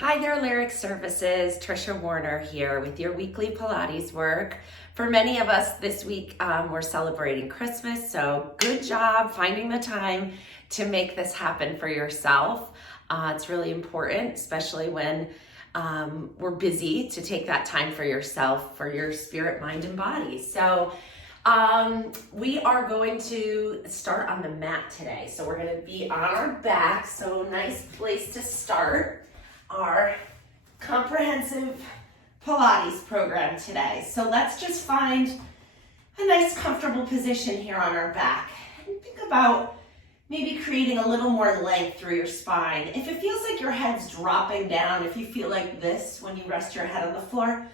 Hi there, Lyric Services. Trisha Warner here with your weekly Pilates work. For many of us this week, we're celebrating Christmas, so good job finding the time to make this happen for yourself. It's really important, especially when we're busy, to take that time for yourself, for your spirit, mind, and body. So we are going to start on the mat today. So we're going to be on our back, so nice place to start our comprehensive Pilates program today. So let's just find a nice comfortable position here on our back and think about maybe creating a little more length through your spine. If it feels like your head's dropping down, if you feel like this when you rest your head on the floor,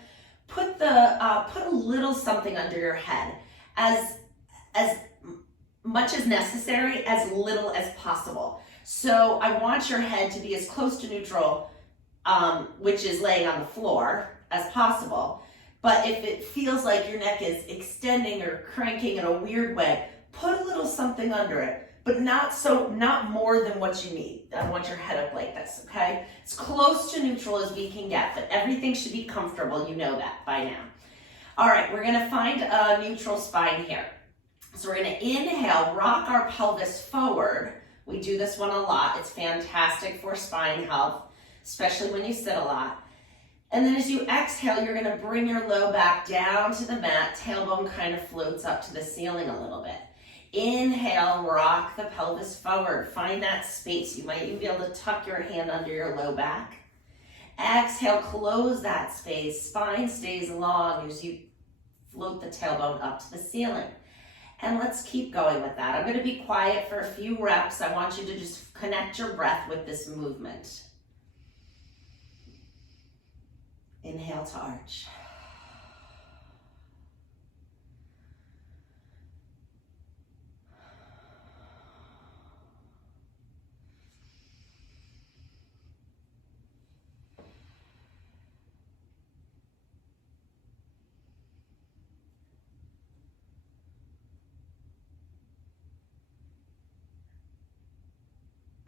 put a little something under your head, as much as necessary, as little as possible. So I want your head to be as close to neutral, which is laying on the floor, as possible. But if it feels like your neck is extending or cranking in a weird way, put a little something under it, but not more than what you need. I want your head up like this, okay? As close to neutral as we can get, but everything should be comfortable. You know that by now. All right, we're gonna find a neutral spine here. So we're gonna inhale, rock our pelvis forward. We do this one a lot. It's fantastic for spine health, especially when you sit a lot. And then as you exhale, you're gonna bring your low back down to the mat. Tailbone kind of floats up to the ceiling a little bit. Inhale, rock the pelvis forward. Find that space. You might even be able to tuck your hand under your low back. Exhale, close that space. Spine stays long as you float the tailbone up to the ceiling. And let's keep going with that. I'm going to be quiet for a few reps. I want you to just connect your breath with this movement. Inhale to arch.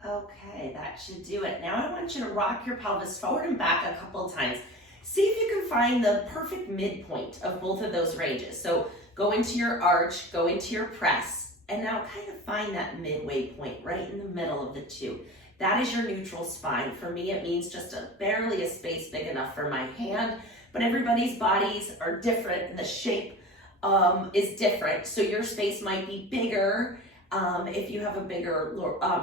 Okay, that should do it. Now I want you to rock your pelvis forward and back a couple times. See if you can find the perfect midpoint of both of those ranges. So go into your arch, go into your press, and now kind of find that midway point right in the middle of the two. That is your neutral spine. For me, it means just barely a space big enough for my hand, but everybody's bodies are different and the shape is different. So your space might be bigger if you have a bigger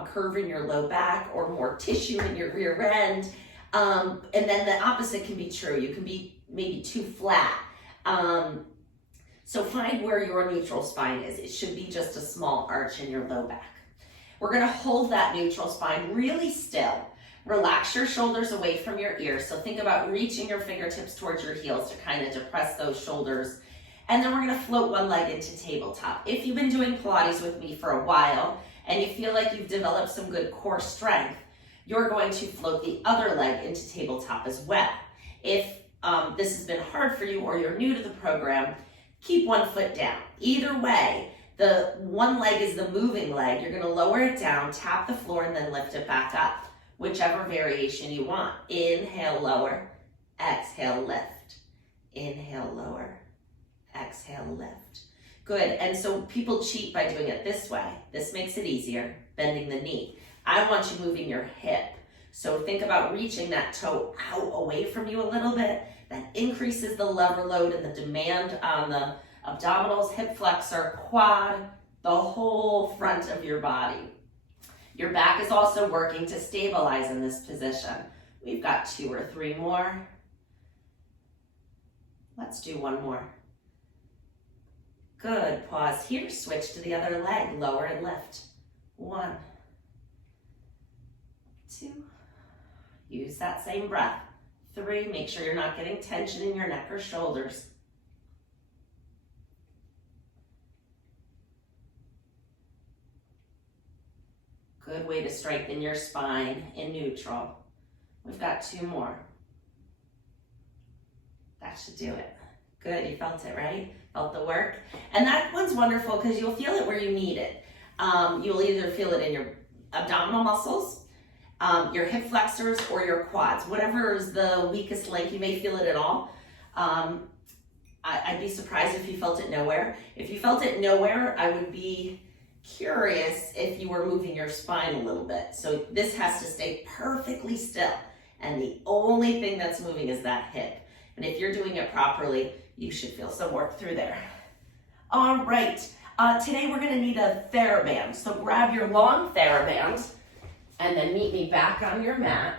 curve in your low back or more tissue in your rear end. And then the opposite can be true. You can be maybe too flat. So find where your neutral spine is. It should be just a small arch in your low back. We're gonna hold that neutral spine really still. Relax your shoulders away from your ears. So think about reaching your fingertips towards your heels to kind of depress those shoulders. And then we're gonna float one leg into tabletop. If you've been doing Pilates with me for a while and you feel like you've developed some good core strength, you're going to float the other leg into tabletop as well. If this has been hard for you or you're new to the program, keep one foot down. Either way, the one leg is the moving leg. You're gonna lower it down, tap the floor, and then lift it back up, whichever variation you want. Inhale, lower, exhale, lift. Inhale, lower, exhale, lift. Good, and so people cheat by doing it this way. This makes it easier, bending the knee. I want you moving your hip. So think about reaching that toe out away from you a little bit. That increases the lever load and the demand on the abdominals, hip flexor, quad, the whole front of your body. Your back is also working to stabilize in this position. We've got 2 or 3 more. Let's do one more. Good, pause here, switch to the other leg, lower and lift. 1, 2, use that same breath. 3, make sure you're not getting tension in your neck or shoulders. 4. Good way to strengthen your spine in neutral. We've got 2 more. That should do it. Good, you felt it, right? Felt the work. And that one's wonderful because you'll feel it where you need it. You'll either feel it in your abdominal muscles your hip flexors or your quads, whatever is the weakest link. You may feel it at all. I'd be surprised if you felt it nowhere. If you felt it nowhere, I would be curious if you were moving your spine a little bit. So this has to stay perfectly still. And the only thing that's moving is that hip. And if you're doing it properly, you should feel some work through there. All right, today we're gonna need a TheraBand. So grab your long TheraBand and then meet me back on your mat.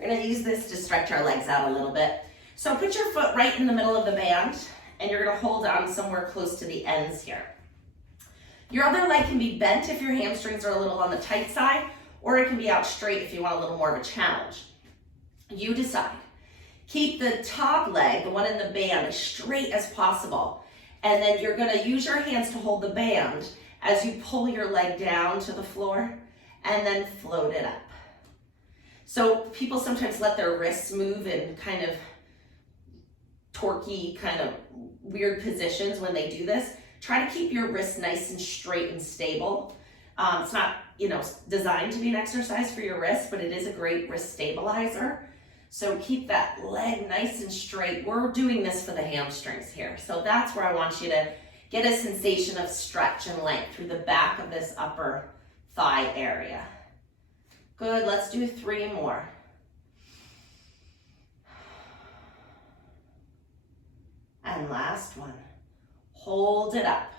We're gonna use this to stretch our legs out a little bit. So put your foot right in the middle of the band and you're gonna hold on somewhere close to the ends here. Your other leg can be bent if your hamstrings are a little on the tight side, or it can be out straight if you want a little more of a challenge. You decide. Keep the top leg, the one in the band, as straight as possible. And then you're gonna use your hands to hold the band as you pull your leg down to the floor and then float it up. So people sometimes let their wrists move in kind of torquey, kind of weird positions when they do this. Try to keep your wrists nice and straight and stable. It's not, designed to be an exercise for your wrists, but it is a great wrist stabilizer. So keep that leg nice and straight. We're doing this for the hamstrings here. So that's where I want you to get a sensation of stretch and length through the back of this upper thigh area. Good, let's do 3 more. And last one. Hold it up.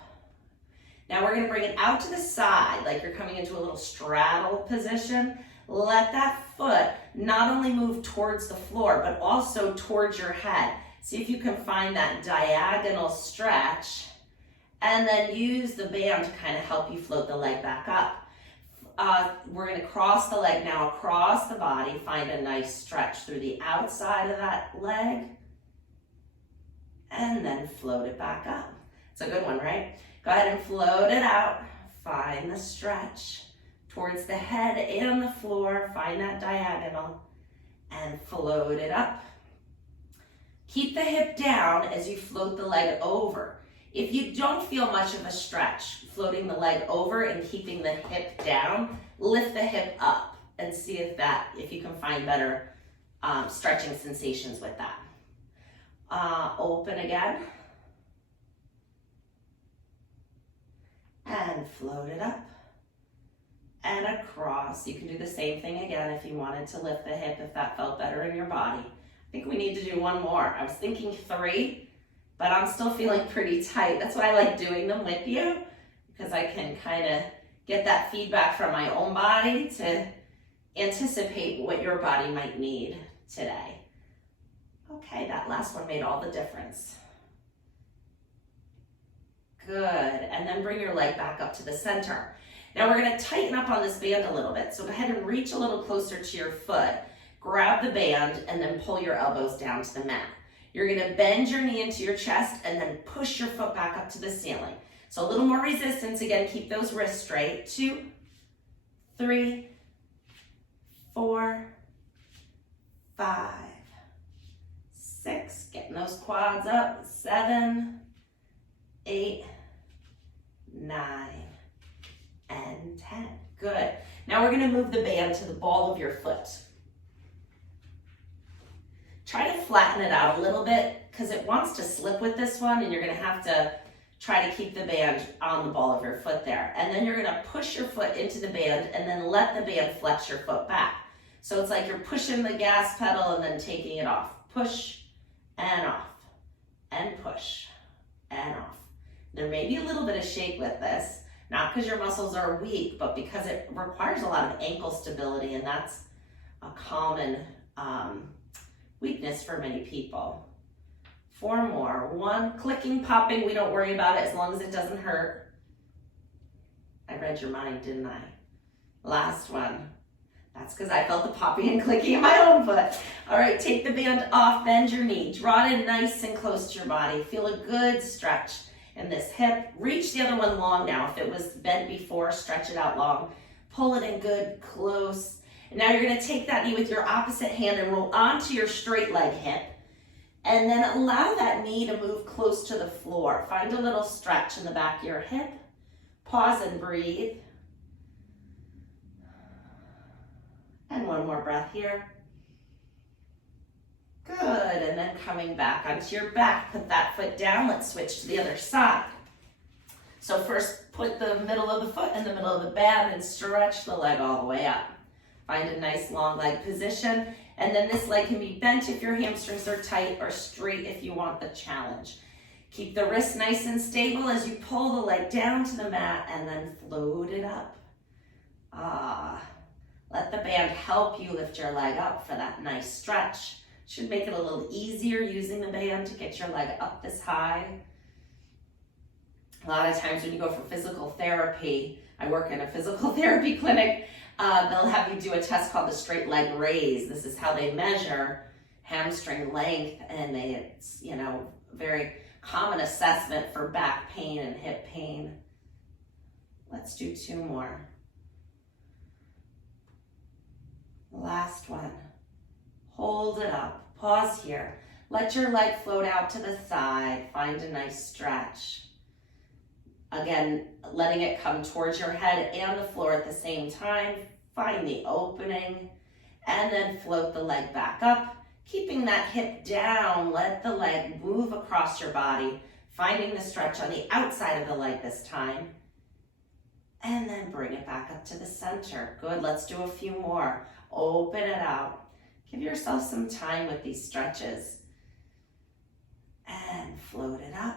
Now we're gonna bring it out to the side, like you're coming into a little straddle position. Let that foot not only move towards the floor, but also towards your head. See if you can find that diagonal stretch, and then use the band to kind of help you float the leg back up. We're gonna cross the leg now across the body, find a nice stretch through the outside of that leg, and then float it back up. It's a good one, right? Go ahead and float it out. Find the stretch towards the head and the floor. Find that diagonal and float it up. Keep the hip down as you float the leg over. If you don't feel much of a stretch floating the leg over and keeping the hip down, lift the hip up and see if you can find better stretching sensations with that. Open again. And float it up and across. You can do the same thing again if you wanted to lift the hip, if that felt better in your body. I think we need to do 1 more. I was thinking 3, but I'm still feeling pretty tight. That's why I like doing them with you, because I can kind of get that feedback from my own body to anticipate what your body might need today. Okay, that last one made all the difference. Good, and then bring your leg back up to the center. Now we're gonna tighten up on this band a little bit. So go ahead and reach a little closer to your foot, grab the band, and then pull your elbows down to the mat. You're gonna bend your knee into your chest and then push your foot back up to the ceiling. So a little more resistance. Again, keep those wrists straight. 2, 3, 4, 5, 6. Getting those quads up. 7, 8, 9, and 10. Good. Now we're going to move the band to the ball of your foot. Try to flatten it out a little bit because it wants to slip with this one, and you're going to have to try to keep the band on the ball of your foot there. And then you're going to push your foot into the band and then let the band flex your foot back. So it's like you're pushing the gas pedal and then taking it off. Push and off and push and off. There may be a little bit of shake with this, not because your muscles are weak, but because it requires a lot of ankle stability, and that's a common weakness for many people. 4 more. 1, clicking, popping, we don't worry about it as long as it doesn't hurt. I read your mind, didn't I? Last one. That's because I felt the popping and clicking in my own foot. All right, take the band off, bend your knee, draw it in nice and close to your body. Feel a good stretch in this hip. Reach the other one long now. If it was bent before, stretch it out long. Pull it in good, close. And now you're gonna take that knee with your opposite hand and roll onto your straight leg hip. And then allow that knee to move close to the floor. Find a little stretch in the back of your hip. Pause and breathe. And one more breath here. Good, and then coming back onto your back, put that foot down. Let's switch to the other side. So first, put the middle of the foot in the middle of the band and stretch the leg all the way up. Find a nice long leg position, and then this leg can be bent if your hamstrings are tight or straight if you want the challenge. Keep the wrist nice and stable as you pull the leg down to the mat and then float it up. Let the band help you lift your leg up for that nice stretch. Should make it a little easier using the band to get your leg up this high. A lot of times when you go for physical therapy, I work in a physical therapy clinic, they'll have you do a test called the straight leg raise. This is how they measure hamstring length, and it's, very common assessment for back pain and hip pain. Let's do 2 more. Last one. Hold it up. Pause here. Let your leg float out to the side. Find a nice stretch. Again, letting it come towards your head and the floor at the same time. Find the opening and then float the leg back up. Keeping that hip down, let the leg move across your body, finding the stretch on the outside of the leg this time. And then bring it back up to the center. Good, let's do a few more. Open it out. Give yourself some time with these stretches. And float it up.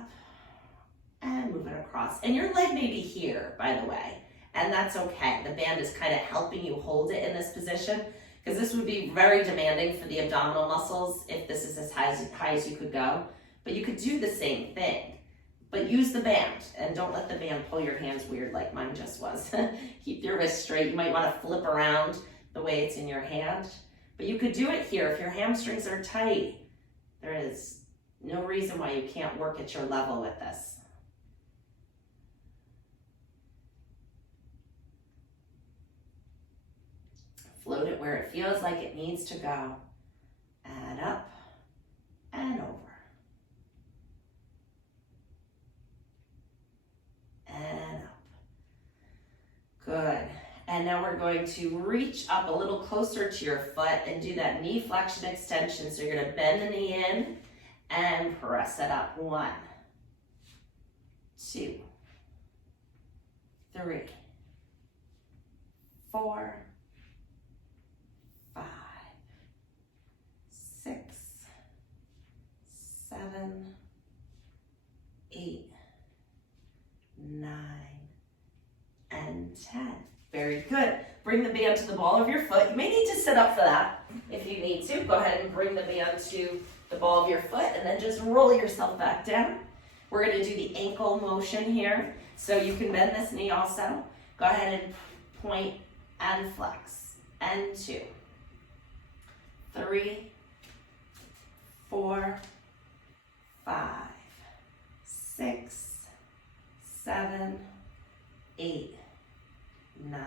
And move it across. And your leg may be here, by the way. And that's okay. The band is kind of helping you hold it in this position, because this would be very demanding for the abdominal muscles if this is as high as you could go. But you could do the same thing. But use the band, and don't let the band pull your hands weird like mine just was. Keep your wrist straight. You might want to flip around the way it's in your hand. But you could do it here if your hamstrings are tight. There is no reason why you can't work at your level with this. Float it where it feels like it needs to go. And up and over. And up. Good. And now we're going to reach up a little closer to your foot and do that knee flexion extension. So you're going to bend the knee in and press it up. 1, 2, 3, 4, 5, 6, 7, 8, 9, and 10. Very good. Bring the band to the ball of your foot. You may need to sit up for that if you need to. Go ahead and bring the band to the ball of your foot and then just roll yourself back down. We're going to do the ankle motion here. So you can bend this knee also. Go ahead and point and flex. And 2, 3, 4, 5, 6, 7, 8, 9,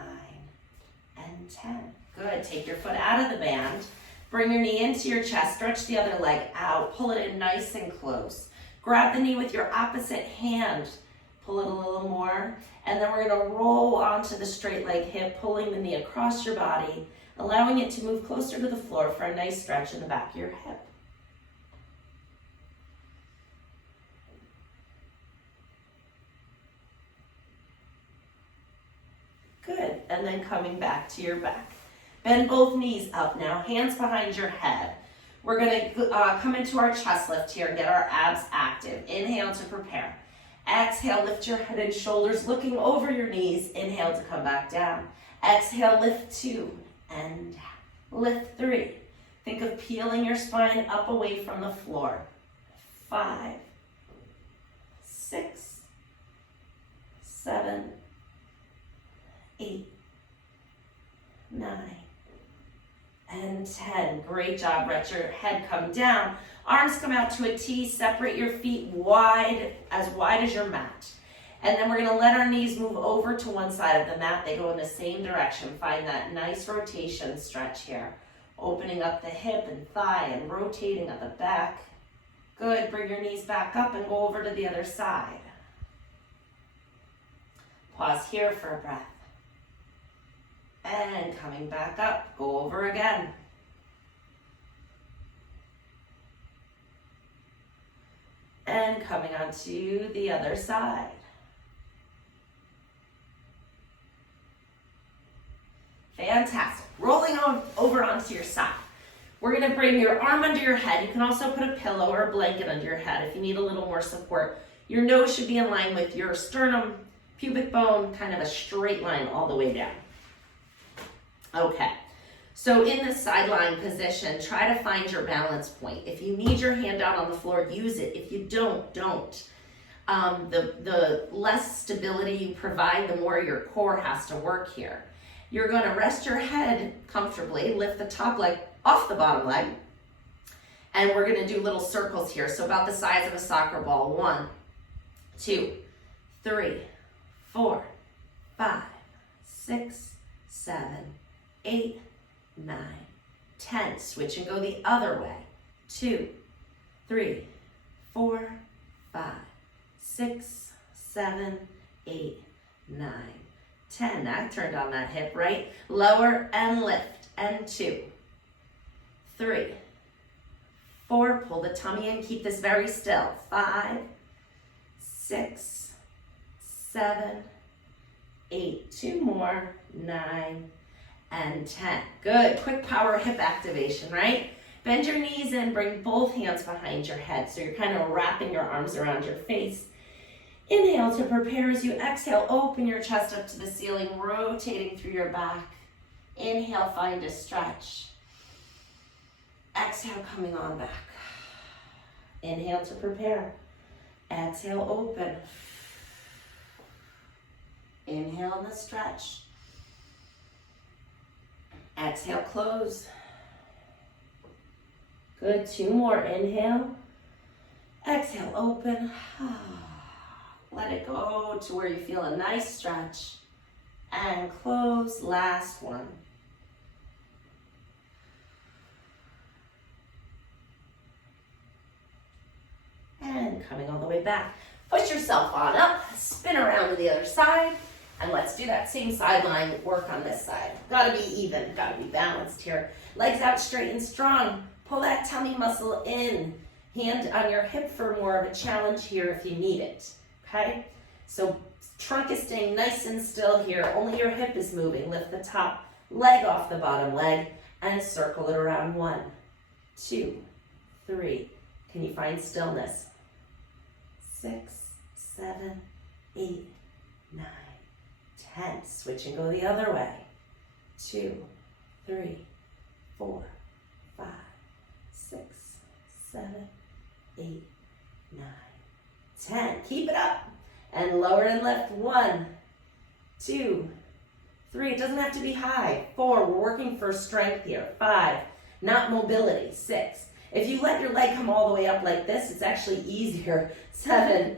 and 10. Good. Take your foot out of the band. Bring your knee into your chest. Stretch the other leg out. Pull it in nice and close. Grab the knee with your opposite hand. Pull it a little more. And then we're going to roll onto the straight leg hip, pulling the knee across your body, allowing it to move closer to the floor for a nice stretch in the back of your hip. Good, and then coming back to your back. Bend both knees up now, hands behind your head. We're gonna come into our chest lift here and get our abs active. Inhale to prepare. Exhale, lift your head and shoulders, looking over your knees. Inhale to come back down. Exhale, lift 2 and down. Lift 3. Think of peeling your spine up away from the floor. 5, 6, 7, 8, 9, and 10. Great job. Let your head come down. Arms come out to a T. Separate your feet wide as your mat. And then we're going to let our knees move over to one side of the mat. They go in the same direction. Find that nice rotation stretch here. Opening up the hip and thigh and rotating at the back. Good. Bring your knees back up and go over to the other side. Pause here for a breath. And coming back up, go over again. And coming onto the other side. Fantastic. Rolling over onto your side. We're going to bring your arm under your head. You can also put a pillow or a blanket under your head if you need a little more support. Your nose should be in line with your sternum, pubic bone, kind of a straight line all the way down. Okay, so in this sideline position, try to find your balance point. If you need your hand out on the floor, use it. If you don't. The less stability you provide, the more your core has to work here. You're going to rest your head comfortably, lift the top leg off the bottom leg, and we're going to do little circles here, so about the size of a soccer ball. 1, 2, 3, 4, 5, 6, 7, 8, 9, 10. Switch and go the other way. 2, 3, 4, 5, 6, 7, 8, 9, 10. I turned on that hip, right? Lower and lift. And 2, 3, 4. Pull the tummy in. Keep this very still. 5, 6, 7, 8. 2 more. 9, and 10. Good. Quick power hip activation, right? Bend your knees in. Bring both hands behind your head. So you're kind of wrapping your arms around your face. Inhale to prepare. As you exhale, open your chest up to the ceiling, rotating through your back. Inhale, find a stretch. Exhale, coming on back. Inhale to prepare. Exhale, open. Inhale in the stretch. Exhale, close. Good, 2 more. Inhale. Exhale, open. Let it go to where you feel a nice stretch. And close. Last one. And coming all the way back. Push yourself on up. Spin around to the other side. And let's do that same sideline work on this side. Gotta be even, gotta be balanced here. Legs out straight and strong. Pull that tummy muscle in. Hand on your hip for more of a challenge here if you need it. Okay? So trunk is staying nice and still here. Only your hip is moving. Lift the top leg off the bottom leg and circle it around. 1, 2, 3. Can you find stillness? 6, 7, 8, 9, 10. Switch and go the other way. 2, 3, 4, 5, 6, 7, 8, 9, 10. Keep it up. And lower and lift. 1, 2, 3. It doesn't have to be high. 4. We're working for strength here. 5. Not mobility. 6. If you let your leg come all the way up like this, it's actually easier. 7,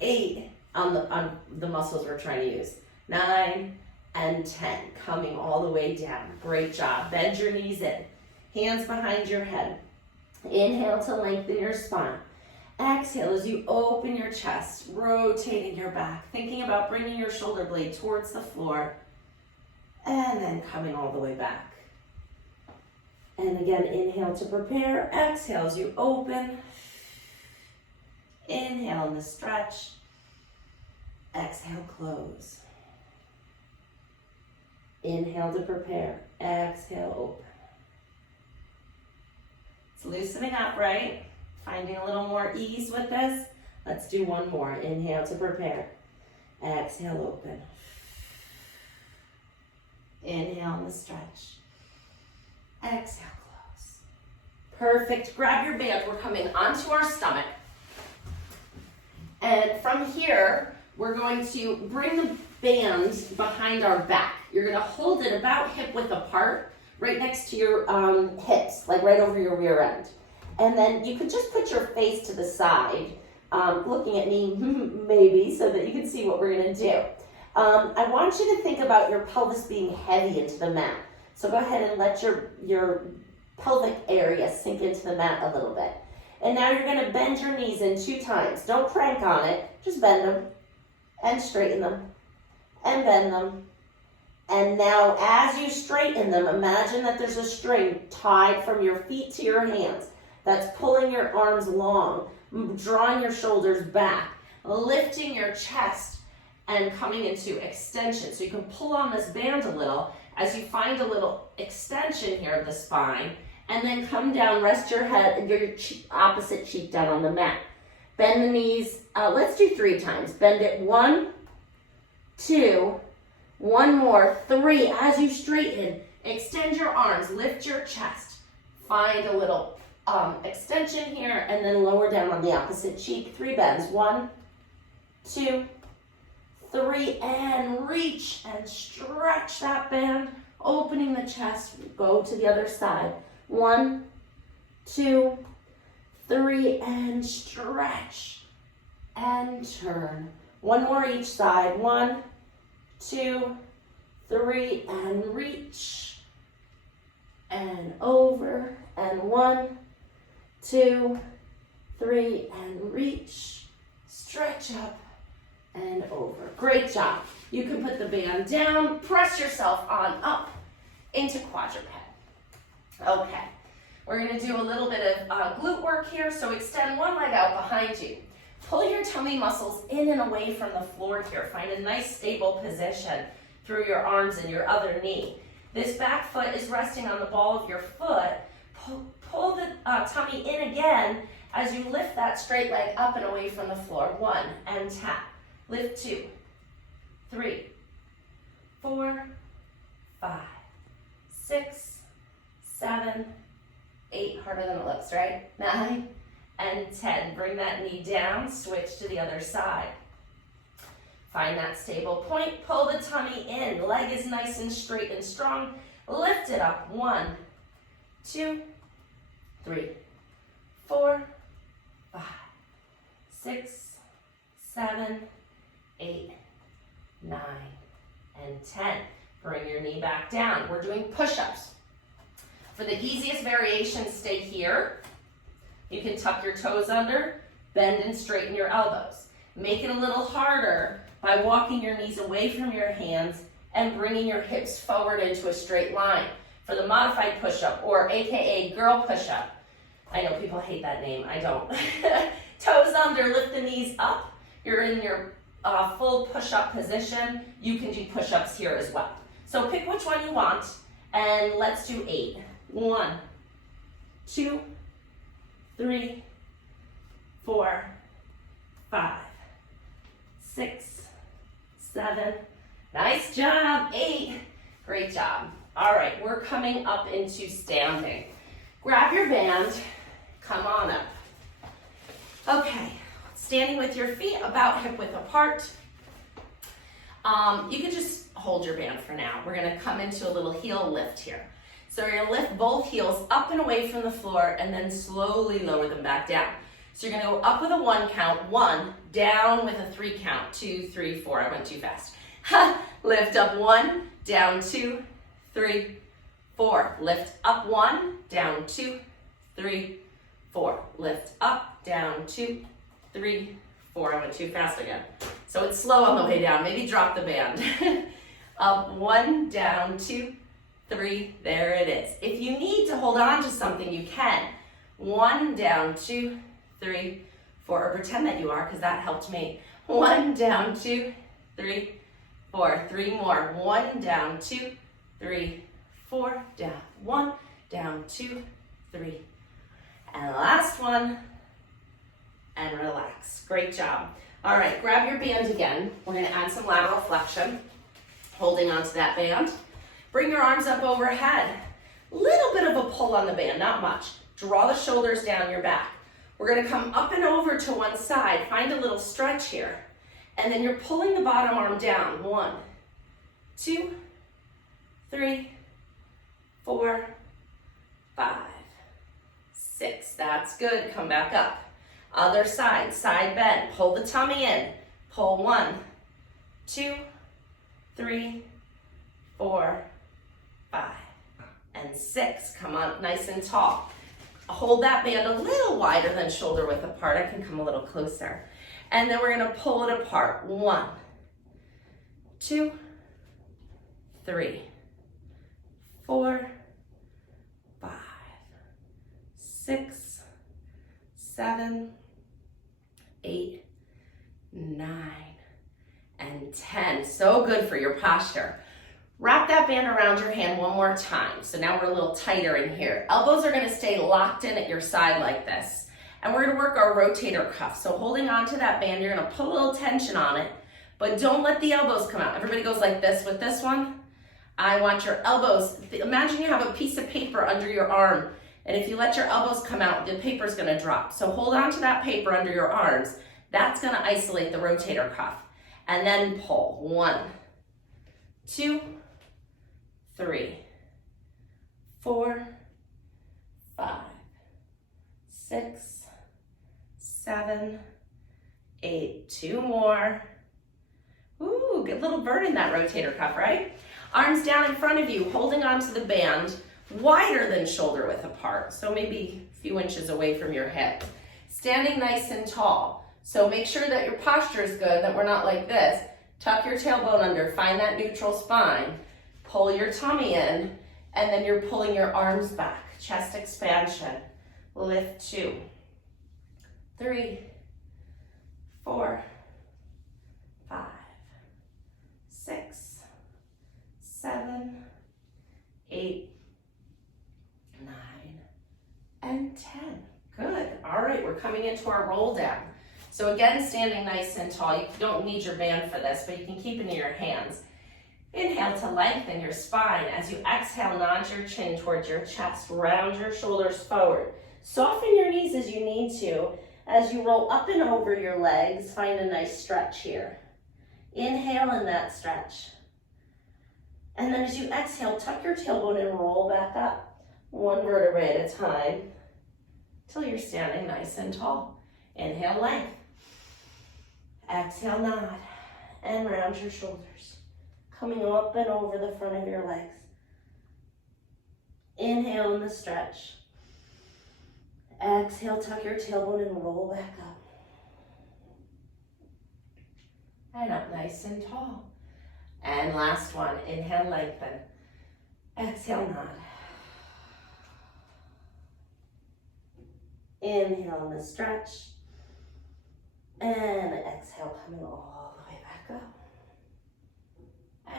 8 on the muscles we're trying to use. 9 and 10. Coming all the way down. Great job. Bend your knees in. Hands behind your head. Inhale to lengthen your spine. Exhale as you open your chest, rotating your back, thinking about bringing your shoulder blade towards the floor, and then coming all the way back. And again, inhale to prepare. Exhale as you open. Inhale in the stretch. Exhale, close. Inhale to prepare. Exhale, open. It's loosening up, right? Finding a little more ease with this. Let's do one more. Inhale to prepare. Exhale, open. Inhale in the stretch. Exhale, close. Perfect. Grab your band. We're coming onto our stomach. And from here, we're going to bring the band behind our back. You're going to hold it about hip width apart, right next to your hips, like right over your rear end. And then you could just put your face to the side, looking at me maybe, so that you can see what we're going to do. I want you to think about your pelvis being heavy into the mat. So go ahead and let your pelvic area sink into the mat a little bit. And now you're going to bend your knees in 2 times. Don't crank on it, just bend them and straighten them and bend them. And now as you straighten them, imagine that there's a string tied from your feet to your hands that's pulling your arms long, drawing your shoulders back, lifting your chest and coming into extension. So you can pull on this band a little as you find a little extension here of the spine, and then come down, rest your head and your opposite cheek down on the mat. Bend the knees, let's do 3 times. Bend it 1, 2, one more, 3. As you straighten, extend your arms, lift your chest. Find a little extension here, and then lower down on the opposite cheek. 3 bends, 1, 2, 3, and reach and stretch that band, opening the chest. Go to the other side. 1, 2, 3, and stretch and turn. One more each side. 1, 2, 3, and reach and over, and 1, 2, 3, and reach, stretch up and over. Great job. You can put the band down, press yourself on up into quadruped. Okay, we're going to do a little bit of glute work here, so extend one leg out behind you. Pull your tummy muscles in and away from the floor here. Find a nice stable position through your arms and your other knee. This back foot is resting on the ball of your foot. Pull the tummy in again as you lift that straight leg up and away from the floor. 1, and tap. Lift 2, 3, 4, 5, 6, 7, 8. Harder than it looks, right? 9, and 10. Bring that knee down, switch to the other side. Find that stable point, pull the tummy in. The leg is nice and straight and strong. Lift it up. 1, 2, 3, 4, 5, 6, 7, 8, 9, and 10. Bring your knee back down. We're doing push-ups. For the easiest variation, stay here. You can tuck your toes under, bend and straighten your elbows. Make it a little harder by walking your knees away from your hands and bringing your hips forward into a straight line. For the modified push-up, or AKA girl push-up. I know people hate that name, I don't. Toes under, lift the knees up. You're in your full push-up position. You can do push-ups here as well. So pick which one you want, and let's do 8. 1, 2, 3, 4, 5, 6, 7. Nice job. 8. Great job. All right, we're coming up into standing. Grab your band, come on up. Okay, standing with your feet about hip width apart. You can just hold your band for now. We're gonna come into a little heel lift here. So you're gonna lift both heels up and away from the floor and then slowly lower them back down. So you're gonna go up with a 1 count, 1, down with a 3 count, 2, 3, 4, I went too fast. Lift up 1, down 2, 3, 4. Lift up 1, down 2, 3, 4. Lift up, down 2, 3, 4. I went too fast again. So it's slow on the way down. Maybe drop the band. Up 1, down 2, 3. There it is. If you need to hold on to something, you can. 1, down 2, 3, 4. Or pretend that you are, because that helped me. 1, down 2, 3, 4. 3 more. 1, down 2, 3, 4. Down 1, down 2, 3. And the last one. And relax. Great job. All right, grab your band again. We're going to add some lateral flexion, holding onto that band. Bring your arms up overhead. Little bit of a pull on the band, not much. Draw the shoulders down your back. We're going to come up and over to one side. Find a little stretch here. And then you're pulling the bottom arm down. 1, 2, 3, 4, 5, 6. That's good. Come back up. Other side, side bend. Pull the tummy in. Pull 1, 2, 3, 4, 5, and 6. Come on, nice and tall. Hold that band a little wider than shoulder width apart. I can come a little closer. And then we're going to pull it apart. 1, 2, 3, 4, 5, 6, 7, 8, 9, and 10. So good for your posture. Wrap that band around your hand one more time. So now we're a little tighter in here. Elbows are gonna stay locked in at your side like this. And we're gonna work our rotator cuff. So holding on to that band, you're gonna put a little tension on it, but don't let the elbows come out. Everybody goes like this with this one. I want your elbows, imagine you have a piece of paper under your arm, and if you let your elbows come out, the paper's gonna drop. So hold on to that paper under your arms. That's gonna isolate the rotator cuff. And then pull. 1, 2, 3, 4, 5, 6, 7, 8. 2 more. Ooh, good little burn in that rotator cuff, right? Arms down in front of you, holding onto the band, wider than shoulder width apart, so maybe a few inches away from your hip. Standing nice and tall. So make sure that your posture is good, that we're not like this. Tuck your tailbone under, find that neutral spine. Pull your tummy in, and then you're pulling your arms back. Chest expansion. Lift 2, 3, 4, 5, 6, 7, 8, 9, and 10. Good. All right, we're coming into our roll down. So again, standing nice and tall. You don't need your band for this, but you can keep it in your hands. Inhale to lengthen your spine. As you exhale, nod your chin towards your chest. Round your shoulders forward. Soften your knees as you need to. As you roll up and over your legs, find a nice stretch here. Inhale in that stretch. And then as you exhale, tuck your tailbone and roll back up. 1 vertebrae at a time till you're standing nice and tall. Inhale, length. Exhale, nod. And round your shoulders. Coming up and over the front of your legs. Inhale in the stretch. Exhale, tuck your tailbone and roll back up. And up nice and tall. And last one, inhale, lengthen. Exhale, nod. Inhale in the stretch. And exhale, coming all the way back up.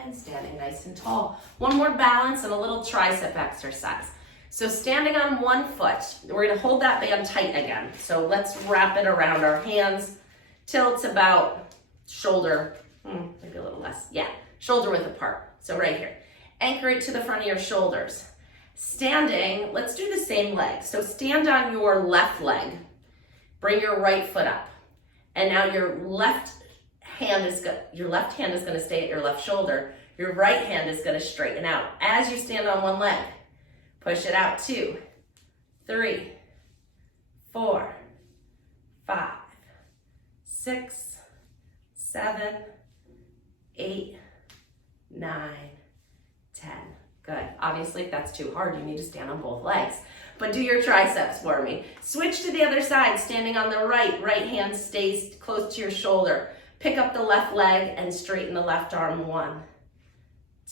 And standing nice and tall. One more balance and a little tricep exercise. So standing on one foot, we're gonna hold that band tight again. So let's wrap it around our hands till it's about shoulder, maybe a little less, yeah, shoulder width apart. So right here. Anchor it to the front of your shoulders. Standing, let's do the same leg. So stand on your left leg. Bring your right foot up. And now your left hand is going to stay at your left shoulder. Your right hand is going to straighten out. As you stand on one leg, push it out. 2, 3, 4, 5, 6, 7, 8, 9, 10. Good. Obviously, if that's too hard, you need to stand on both legs. But do your triceps for me. Switch to the other side, standing on the right. Right hand stays close to your shoulder. Pick up the left leg and straighten the left arm. 1,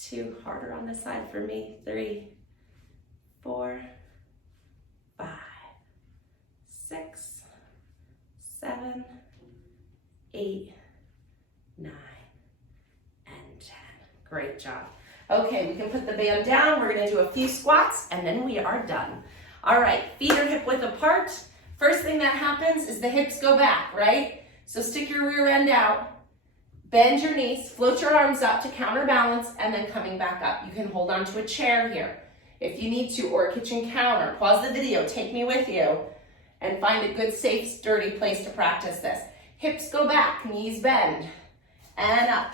2, harder on this side for me. 3, 4, 5, 6, 7, 8, 9, and 10. Great job. Okay, we can put the band down. We're gonna do a few squats and then we are done. All right, feet are hip width apart. First thing that happens is the hips go back, right? So stick your rear end out, bend your knees, float your arms up to counterbalance, and then coming back up. You can hold onto a chair here if you need to, or a kitchen counter. Pause the video, take me with you, and find a good, safe, sturdy place to practice this. Hips go back, knees bend, and up.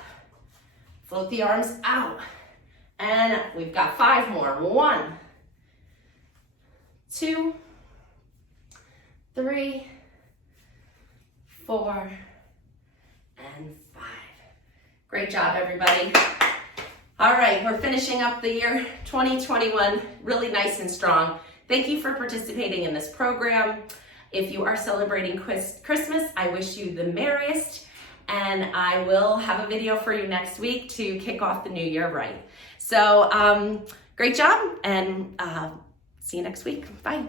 Float the arms out, and up. We've got 5 more. 1, 2, 3, 4, and 5. Great job, everybody. All right, we're finishing up the year 2021 really nice and strong. Thank you for participating in this program. If you are celebrating Christmas, I wish you the merriest. and I will have a video for you next week to kick off the new year right. So great job, and see you next week. Bye.